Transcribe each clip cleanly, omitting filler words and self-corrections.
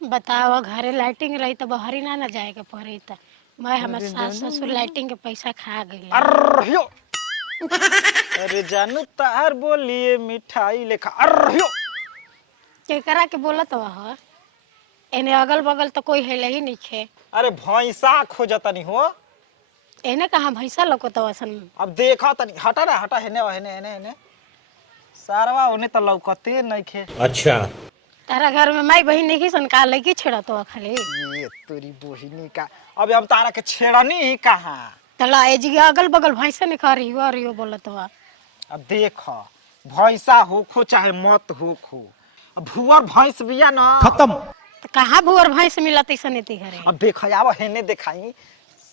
बताओ घरे लाइटिंग रही तो बहरी ना जाए के पड़ी त मैं हमर अरे सास जानू ससुर लाइटिंग के पैसा खा गईले। अर्रहियो अरे जानू तार बोलिए मिठाई लेखा अर्रहियो। केकरा के बोलत वह एने अगल बगल तो कोई है ही नहीं खे। अरे भैंसा खोजतनी हो। एने कहाँ भैंसा लौकत वसन। अब देखा तनी हटा ना हटा हेने हेने हेने हेने सारवा ओने तो लौकते नइखे। अच्छा। तारा घर में माई बहन नहीं सन का लड़की छेड़त वह खाली। ये तेरी बहिनी का अबे हम तारा के छेड़नी ही कहाँ। तला एजी अगल बगल भैंसा नहीं खा रही हो बोलत वह। अब देख भैंसा होखो चाहे मत होखो अब भुअर भैंस बिया ना खत्म। तो कहाँ भुअर भैंस मिलत ऐसा नहीं घरे। अब देख आब हेने देखाई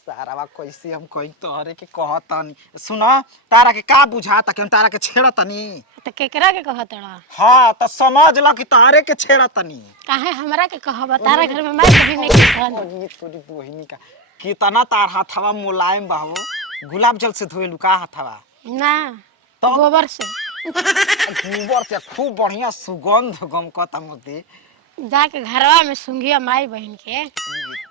सारावा कैसे हम कहीं तोहरे के कहतनी सुना तारा के का बुझाता कि हम तारा के छेड़तनी। तो केकरा के कहत रहा। हाँ तो समझ ल कि तारे के छेड़तनी। काहे हमरा के कहब तारा घर में माई बहन नहीं खे। ये तोरी बहिनी का कितना तार हाथवा मुलायम बा हो गुलाब जल से धोएलू का हाथवा ना तो गोबर से गोबर से खूब बढ़िया सुगंध गमकता मुझे। जाके घरवा में सुंघिया माई बहन के।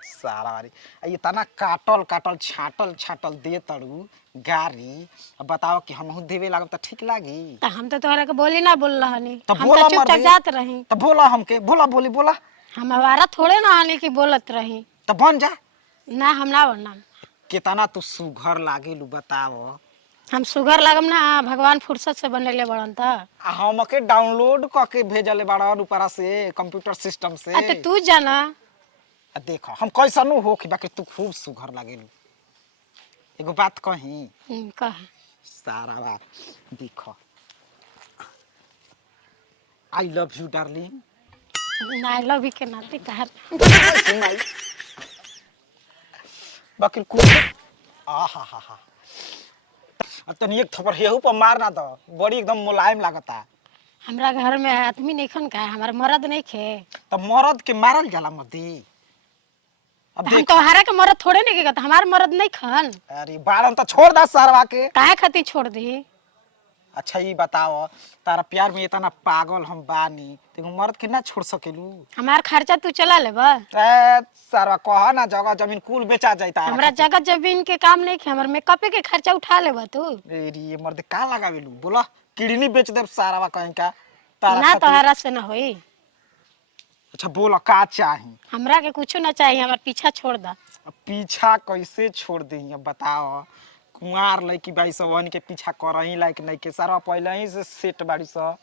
सारा वारी ये तना काटल काटल छाटल छाटल दे तड़ू गारी अब बताओ कि हमहू देवे लागब त ठीक लागी। तो हम तो तोहरा के बोली ना बोल रहनी तो हम बोला तो चुपचाप मर्दे जात रही। तो बोला हमके बोला बोली बोला हम हमारा थोड़े ना आने की बोलत रही। तो बन जा ना हम ना बनम। कितना तू सुघर लागेलू बताओ। हम सुगर लगम ना भगवान फुर्सत से बनेले बड़न त। हमके डाउनलोड करके भेजले बाड़न ऊपरा से कंप्यूटर सिस्टम से। तो तू जाना देखो हम कैसनु हो कि बाकी तू खूब सुघर लागेलू। एगो बात कही कह सारा बात देखो आई लव यू डार्लिंग। ना लव के नाते कहर बाकी कुछ आहा हा हा तनी एक थप्पड़ हेहू पर मार ना दो बड़ी एकदम मुलायम लागता। हमरा घर में आदमी नहीं खन का हमारा मर्द नहीं खे। तो मर्द के मारल जाला मर्दी। अब हम देख तो हरा के मर्द थोड़े नहीं के हमार मर्द नहीं खन। अरे बारन तो छोड़ दा सारवा के काहे खातिर छोड़ दी। अच्छा ये बताओ तारा प्यार में इतना पागल हम बानी तो मर्द के ना छोड़ सकेलू। हमार खर्चा तू चला ले बा। ए सारवा कह ना जगह जमीन कुल बेचा जाता हमरा जगह जमीन के काम नहीं खे हमर मेकअप के खर्चा उठा ले बा तू। ये मर्द का लगावेलू बोला किडनी बेच दे सारवा कहीं का तारा ना खातिर। तोहरा से ना होई। अच्छा बोला का चाही। हमरा के कुछ ना चाहिए हमार पीछा छोड़ दा। अब पीछा कैसे छोड़ दी अब बताओ कुंवार लड़की बाड़ी सब वन के पीछा कर ही लायक नहीं के सारा पहले ही से सेट बाड़ी सब।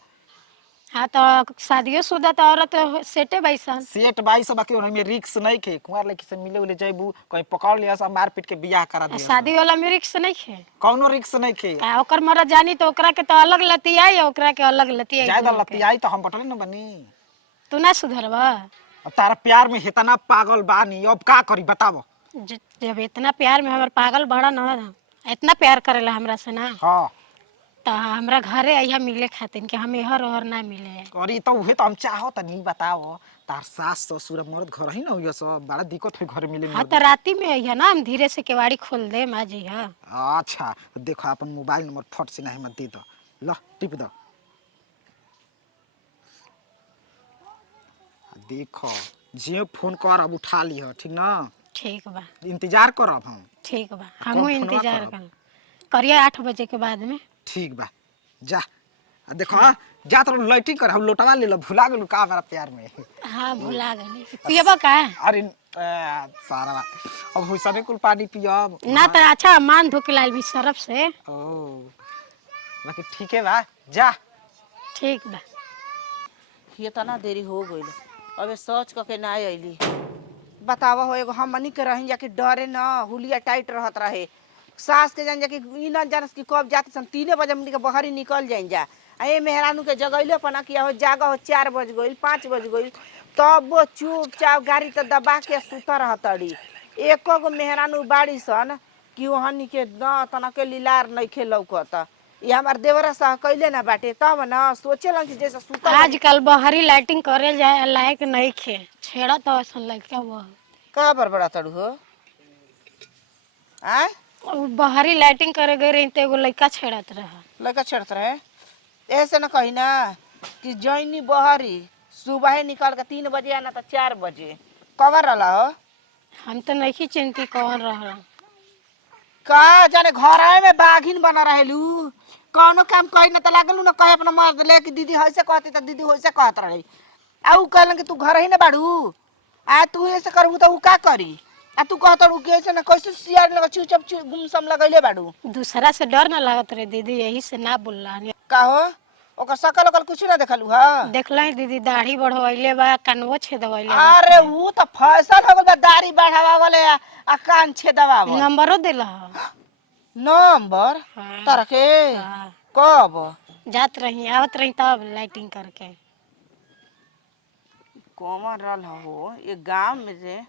हाँ तो शादियों शुदा तो औरत सेटे बैसन। सेट बाई सब बाकी में रिक्स नहीं के कुंवार लड़की से मिले उले जइबू कहीं पकड़ लिया सब मार पीट के बियाह करा दिया। शादी वाला में रिक्स नहीं खे। कौनो रिक्स नहीं के ओकर मरद जानी तो ओकरा के तो अलग लती आई ओकरा के अलग लती आई। ज्यादा लतियाई तो हम बटले न बनी। तू ना सुधरवा। अब तारा प्यार में इतना पागल बानी अब का करी बताओ। जब इतना प्यार में हमार पागल बड़ा ना इतना प्यार करेला हमरा से ना हाँ तो हमरा घरे आइया मिले खातिर कि हम एहर ओहर ना मिले। और तो उहे तो हम चाहो त नहीं बताओ तार सास ससुर मर्द घर ही ना हुई सब बड़ा दिक्कत है घर मिले में। हाँ तो राती में आइया ना हम धीरे से केवाड़ी खोल दे माँ जी। हाँ अच्छा देखो अपन मोबाइल नंबर फट से नहीं मत दे दो लो टिप दो देखो जे फोन कर अब उठा लिह ठीक ना। ठीक बा इंतजार करब हम। ठीक बा कौन हमहू फोनवा इंतजार करब? कर करिया 8 बजे के बाद में। ठीक बा जा देखो जा तो लाइटिंग कर हम लोटवा ले लो भुला गेलू का हमारा प्यार में। हाँ भुला गई पियबा का। अरे सारा अब हुसने कुल पानी पियब ना तो अच्छा मान धो के लाल भी सरफ से। ओ बाकी ठीक है बा जा। ठीक बा ये तना देरी हो गई अबे सोच के ना अली बतावा हो एगो हमनी के रही जाके डरे न हुलिया टाइट रहत रहे सास के जान जाके ई न जानस कि कब जाते सन 3 बजे हमनी के बहरी निकल जाइन जा आ ए मेहरानू के जगैले पना किया हो जागा हो 4 बज गइल 5 बज गइल तब वो चुपचाप गाड़ी त दबा के सुता रहतड़ी। एको गो मेहरानू बाड़ी सन कि ओहनी के न तना के लीलार नइखे लौकत। ये हमार देवरा सह कैले ना बाटे तब न सोचेलन कि जैसे सुता आजकल बहरी लाइटिंग करे जाए लायक नहीं खे छेड़ा तो ऐसा लड़का वो कहाँ पर बड़ा तड़ू हो आय बहरी लाइटिंग करे गए रही तो एगो लड़का छेड़त रहा। लड़का छेड़त रहे ऐसे न कही ना कि जैनी बहरी सुबह निकल के 3 बजे आना तो 4 बजे कवर रहा हो हम तो नहीं चिंती कौन रहा। का जाने घर में बाघिन बना रहेलू कौनो काम कही न तो लागलू न कहे अपना मर्द ले कि दीदी ऐसे कहती तो दीदी वैसे कहत रही आ ऊ कहलन कि तू घर ही न बाड़ू आ तू ऐसे करबू तो ऊ का करी आ तू कहत रू कि ऐसे न कैसे सियार लगा चुपचाप गुमसम लगैले बाड़ू दूसरा से डर ना लागत रहे दीदी, यही से ना बोल रहा। का हो ओकर शकल ओकर कुछ ना देखलू हा देखल दीदी दाढ़ी बढ़वैले बा, कनवो छेदवैले बा। अरे ऊ तो फैशन हो गल बा दाढ़ी बढ़ावा वाले आ कान छेदवा वाला नंबरो दिला। नंबर हाँ। तारा के हाँ। कब जात रही आवत रही तब लाइटिंग करके। कौन रहल हो ये गांव में से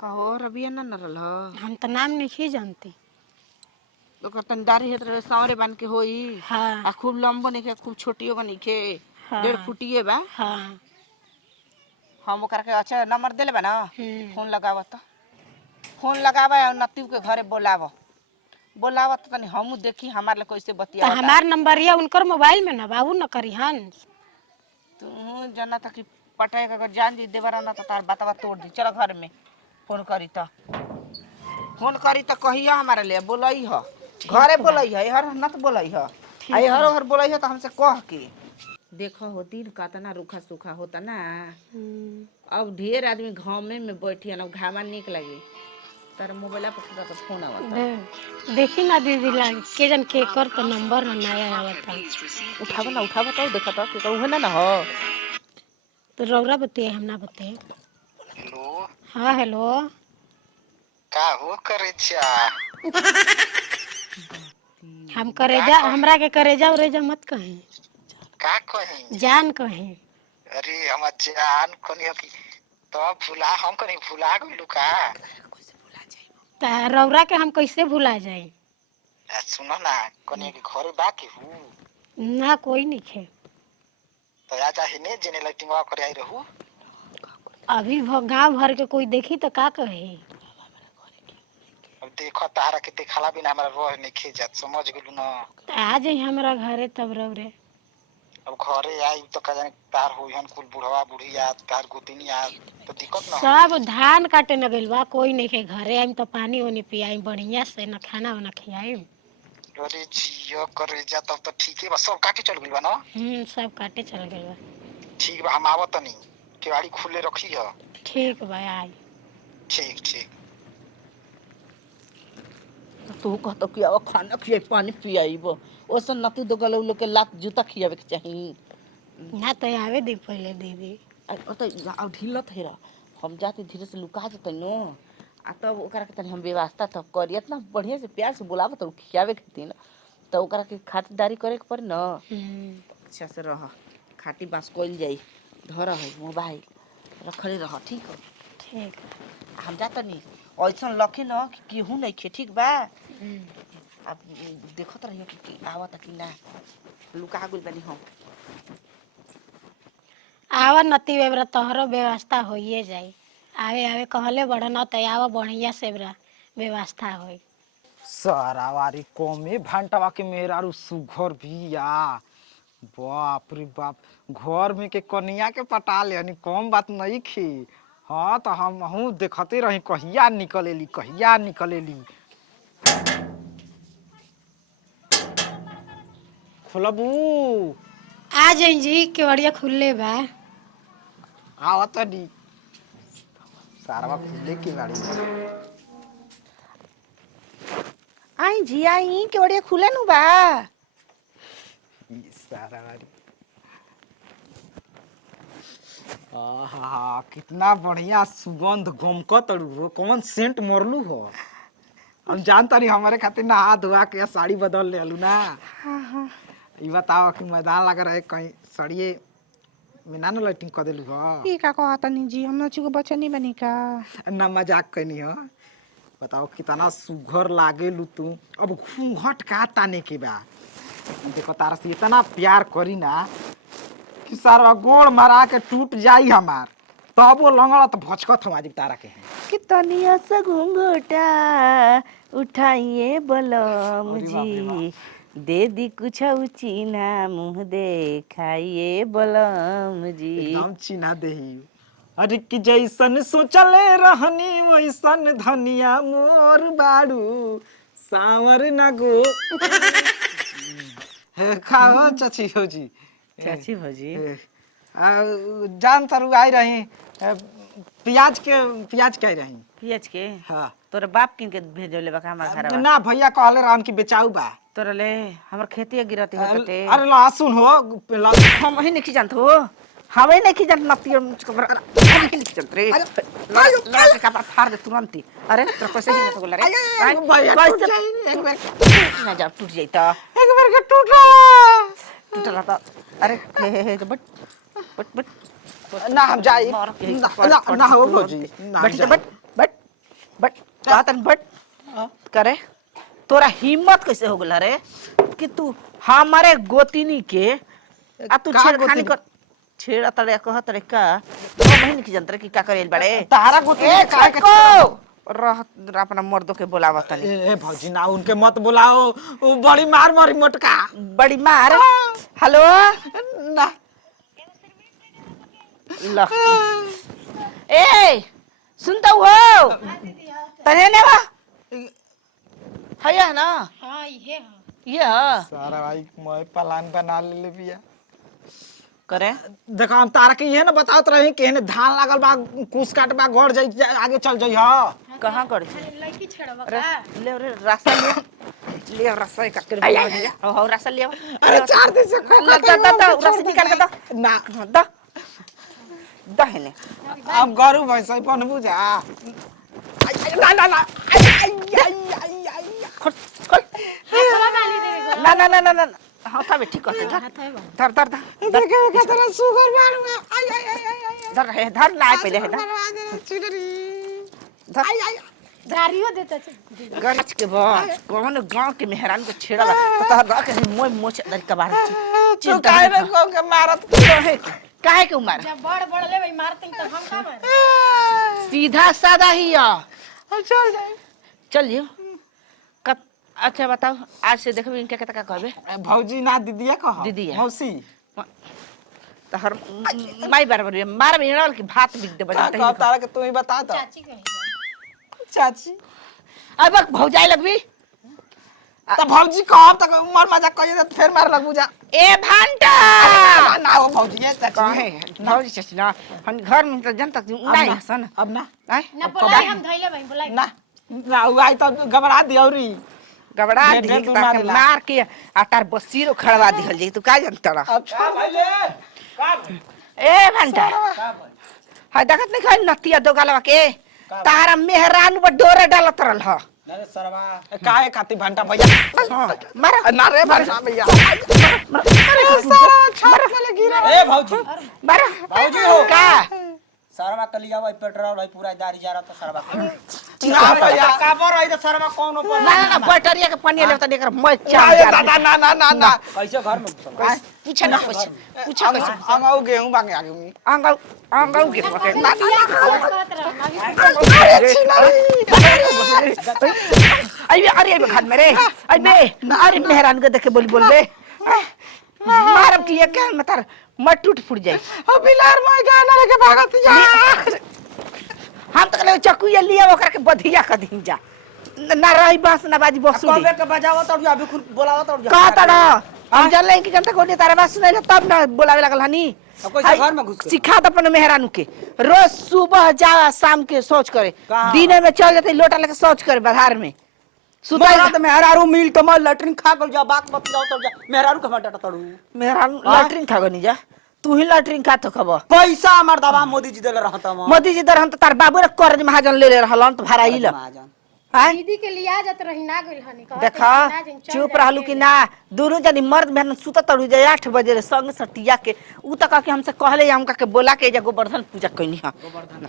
कहो रबिया ना न रहल हो हम तो नाम नहीं जानती। ओकर तन दाढ़ी हेत रहे सांवरे बन के होई हाँ। आ खूब लंबो नहीं के खूब छोटियो बनी के हाँ। 1.5 फुटिए बा हाँ। हम ओकर के अच्छा नंबर देले बा ना हम्म। फोन लगाव त फोन लगावा और नतीव के घरे बोलाव बोलाव त तनी हमू देखी हमार ले कैसे तो बतिया हमार नंबर या उनकर मोबाइल में ना बाबू न करी हन। तू जना तक पटाए के अगर जान जी देवरा ना तो तार बातवा तोड़ दी चलो घर में फोन करी त कहिया हमारे लिए बोलई ह घरे बोलई है हर नत बोलई ह आई हर हर बोलई ह त हमसे कह के देखो हो दिन कतना रूखा सूखा होता ना अब ढेर आदमी घामे में बैठी ना घामा निक लगी तार मोबाइल पर तो फोन आवता देखी ना दीदी लाग के जन के कर तो नंबर ना नया आवता। उठावा तो देखा तो के कहू है ना हो तो रौरा बतिए हम ना बतिए। हेलो हाँ हेलो। का हो करे छा हम करेजा हमरा के करेजा उरेजा मत कहीं, का कहीं जान कहीं। अरे हम जान कोनी की तो भुला हम कहीं भुला गइलू का ता रौरा के हम कैसे भुला जाए। सुनो ना कोनी के घर बाकी हूँ ना कोई नहीं खे। तो आजा हिने जेने लाइटिंगवा करे आई रहू अभी गांव भर के कोई देखी तो का कही। अब देखो तारा के देखला बिना हमरा रह नहीं खे जात समझ गेलू ना आ जाई हमारा घरे तब रौरे। अब घरे आई तो का जाने तार होइहन कुल बुढ़वा बुढ़िया तार गोतिनी आ तो दिक्कत ना सब धान काटे न गइल बा, कोई नहीं के घरे आइम तो पानी ओनी पियाई बढ़िया से न खाना वाना खियाई। अरे जियो करे जा तब तो ठीक है बस सब काटे चल गेल बा ना सब काटे चल गइल बा। ठीक बा हम आवत तनी केवाड़ी खुले रखी है ठीक बा आई। ठीक ठीक तू कहतो कि अब खाना खियाई पानी पियाइब ओसन नती दो गलो लोग के लात जूता खियावे के चाही ना तो आवे दी पहले दीदी। तो अब ढिलत हेरा हम जाते धीरे से लुका जते नो आ तब ओकरा के तनी हम व्यवस्था तब करी इतना बढ़िया से प्यार से बुलाव तो खियावे के दिन तो ओकरा के खातिरदारी करे के पड़ी न अच्छा से रह खाटी बास कोइल जाई धर है मोबाइल रखले रह ठीक है ठीक। हम जाता नहीं ऐसा लखे न कि केहू नहीं खे ठीक बा अब देखो तो रहियो कि आवत कि ना लुका गुल बनी हम आवा नती बेबरा तोहरो व्यवस्था होइए जाई। आवे आवे कहले बड़ न तो आवा बढ़िया से व्यवस्था होई। सारा वारी कमे भंटवा के मेहरारू सुघर बिया बाप रे बाप घर में के कनिया के पटा ले यानी कम बात नहीं खी। हाँ तो हम हूँ देखते रही कहिया निकलेली कहिया निकलेली। खुलबू आ जाई जी केवड़िया खुले बा। आवत नी सारा खुले के गाड़ी आई जी आई के बड़िया खुले नु बा सारा वारी आहा कितना बढ़िया सुगंध गमकत रू कौन सेंट मरलू हो। हम जानता नहीं हमारे खातिर नहा धोआ के साड़ी बदल ले अलू ना। ये बताओ कि मैदान लग रहा है कहीं सड़िए में ना लाइटिंग कर दिलू हो। ई का कहता नहीं जी हम नचू के बच्चा नहीं बनी का ना मजाक कहनी हो। बताओ कितना सुघर लागे लू तू अब घूंघट का ताने के बा देखो तारा से इतना प्यार करी ना कि सारा गोड़ मारा के टूट जाई हमार तब वो लंगड़ा तो भचकत हम आज तारा के हैं कितनी सा घूंघटा उठाइए बलम अरे बाप रे जी दे दी कुछ चीना मुँह देखाइए बलम जी। एकदम चिन्हा देही। अरे कि जैसन सोचले रहनी वैसन धनिया मोर बाड़ू सावर न गो। खाओ चाची हो जी। चाची भौजी जान तरु आई रही प्याज के आई रही। पियाज के हाँ तोरा बाप किन के भेजले बा हमार घर ना भैया कहले रहन कि बेचाऊ बा। तोरा ले हमर खेती गिरती होते अरे लहसुन हो हम ही नहीं जानत हो हमें नहीं जानत नतियो हम ही नहीं जानत रे ला के कपड़ा फाड़ दे तुरंत ही। अरे तो कैसे ही मत बोला रे भैया कैसे टूट जाई एक बार ना जा टूट जाई त एक बार के टूटा टूटला त अरे हे बट बट बट ना हम जाई ना हो भौजी ना बट बट कहतन बट करे तोरा हिम्मत कैसे हो गला रे कि तू हमारे गोतिनी के आ तू छेड़खानी कर छेड़ा तड़े कह तड़े का हम नहीं जानत रे कि का करेल बड़े तारा गोतिनी का को रह अपना मर्दों के बुलावत तनी ए भौजी ना उनके मत बुलाओ वो बड़ी मार मारी मोटका बड़ी मार हेलो ना ल ए सुनता हो तने ने बा है ना हाँ ये है। ये सारा भाई मैं प्लान बना ले बिया करे देखो हम तारा के ये ना बतावत रही कि ने धान लागल बा कुछ काट बा घर जाई आगे चल जाई हां कहां कर लड़की छेड़वा रे का ले रे रास्ता ले रस्सा का कर हो रास्ता ले अरे 4 दिन से दा रास्ता निकाल के दा ना दा दा है ने अब गरु भैंसा पन बुझा ना ना ना खोल खोल हवा वाली देवे ना ना ना ना ना हां तबे ठीक करते हाथ है धर धर धर इधर के कितना सुगर मारूंगा आई आई आई आई धर है धर ना पहले है धर आई आई गाड़ियों देता छे गच के बस कौन गांव के मेहरान को छेड़ा तो तहर गा के मोय मोच दर के बाहर तू काहे रे को के मारत काहे के मार जब बड़ बड़ लेबै मारते तो हम का मार सीधा सादा ही आ चल जाए चलियो कब अच्छा बताओ आज से देखबे इनके कतका कहबे भौजी ना दीदिया कह दीदिया। मौसी तो हर माई बराबर मार बिनल की भात बिक दे बजा कह तारा के तू ही बता दो चाची कही चाची अब भौजाई लगबी त भौजी कहब त उमर मजाक कइए त फेर मार लगू जा ए भांटा ना हो भौजी ये चाची काहे भौजी चची ना हम घर में तो जनता नहीं हसन अब ना आय ना बोलाई हम धइले भाई बोलाई ना ना उ आई त घबरा दियौरी गबड़ा ढेर दी बीमारी ला। मार के आटार बसीरो खड़वा दिहल जाई तू का जानत रह अच्छा भइले ए भांटा हाय देखत नहीं खाई नतिया दो गलवा के तारा मेहरान ब डोरे डालत रहल ह अरे सरवा काहे खाती घंटा भैया मार ना रे भैया भैया छाड़ के गिरा ए भौजी मार भौजी हो का सरवा कलिया भाई पेट्रोल भाई पूरा दारी जा रहा था सरवा ना भैया का पर रही तो सरवा कौन ऊपर ना ना बैटरिया के पानी ले त देकर मैं ना चार ये जा दादा ना ना ना ना कैसे घर में घुसल पूछे ना पूछे अंगाऊ गेहूं बांगे आगे में अंगल अंगल के पके ना कहत रह अरे छिनारी अरे अरे घर में रे अरे मेहरान के देखे बोल बोल बे मारब की एक में तार मत टूट फुट जाए अब बिलार में गाना लेके भागत जा हम तो ले चक्कू ये लिया ओकरा के बधिया कर दिन जा ना रही बांस ना बाजी बसु कबे के बजावो तो अभी खुद बोलावो तो का तड़ा हम जान ले कि जनता कोनी तारे बात सुनाइले तब ना बोलावे लागल हनी अब कैसे घर में घुस के सिखा द अपन मेहरानू के रोज सुबह जा शाम के सोच करे कहाँ? दिन में चल जाते लोटा लेके सोच करे बाहर में सुताई सुता तो मेहरारू मिल तो मैं लैट्रिन खा गल जा बात मत जाओ तो जा मेहरारू के मटा तड़ू मेहरानू लैट्रिन खा गनी जा तू ही लैट्रिन खा तो खब पैसा हमर दबा मोदी जी देले रहता हम मोदी जी दर हम तो तार बाबू रे कर्ज महाजन ले रहलन तो भराई ल हां दीदी के लिया जात रही ना गइल हनी कहत देखा ना जन चल चुप जाए रहलू कि ना दोनों जनी मर्द मेहनत सुत तड़ू जाए 8 बजे रे संग सटिया के उ तक के हमसे कहले हमका के बोला के जा गोवर्धन पूजा कइनी हां गोवर्धन